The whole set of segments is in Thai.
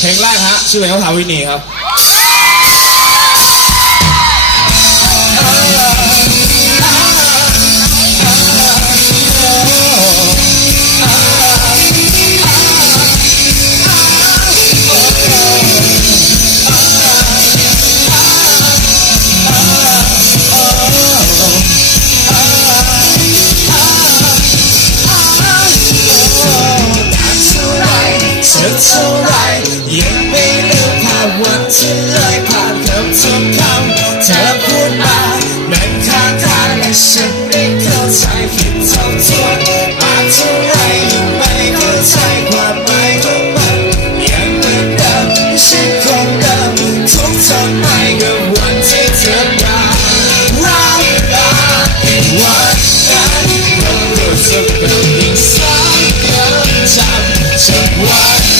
เพลงแรกฮะชื่อเพลงว่าทาวินีครับ ฉันเลยผ่านคำทุกคำเธอพูดมานั้นค้างคาและฉันไม่เข้าใจผิดเท่าทวนวมาเท่าไรยังไม่เข้าใจความหมายของมันยังเหมือนเดิมฉันคงเดิมทุกทำไมกับวันที่เธอมารักกันวันนั้นเรารู้สึกเป็นอีกสามครั้จำจากวัน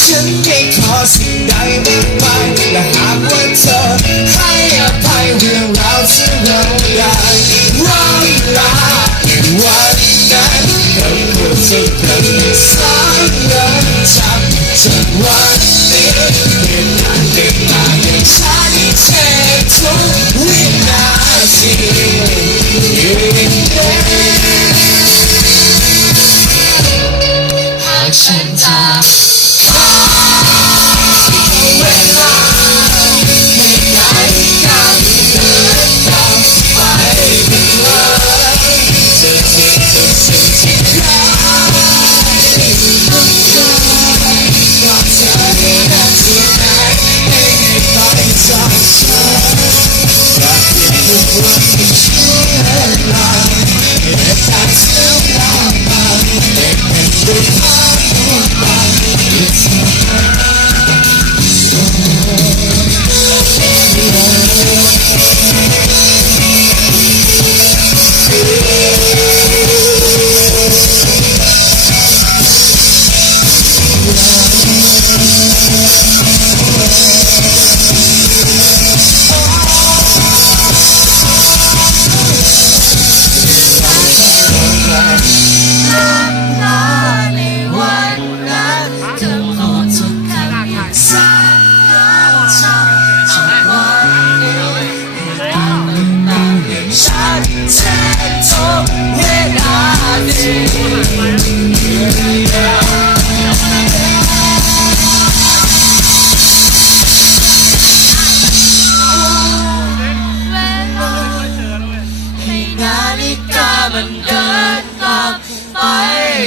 ฉันไม่ขอสิ่งใดมากมายและหากว่าเธอให้อภัยเรื่องราวที่เราได้ร้องลาวันนั้นเราควรจะเป็นสายลมจากจากวันนี้เปลี่ยนผ่านไปมอย่างฉัน It's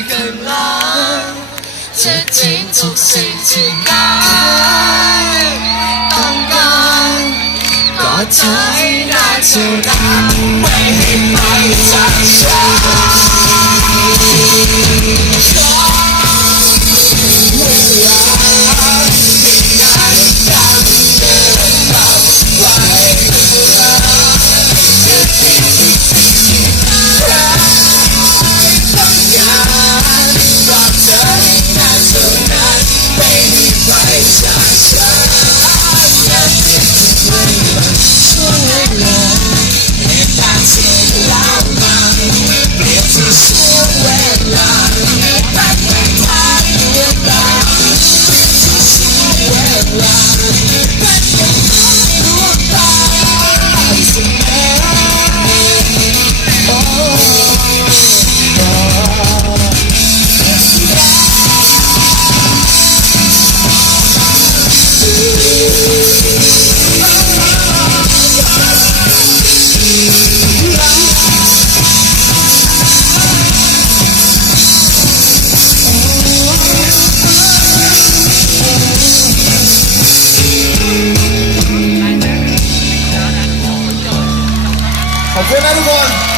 巨眼，出錢逐成全解，當間嗰種那潮流。everyone.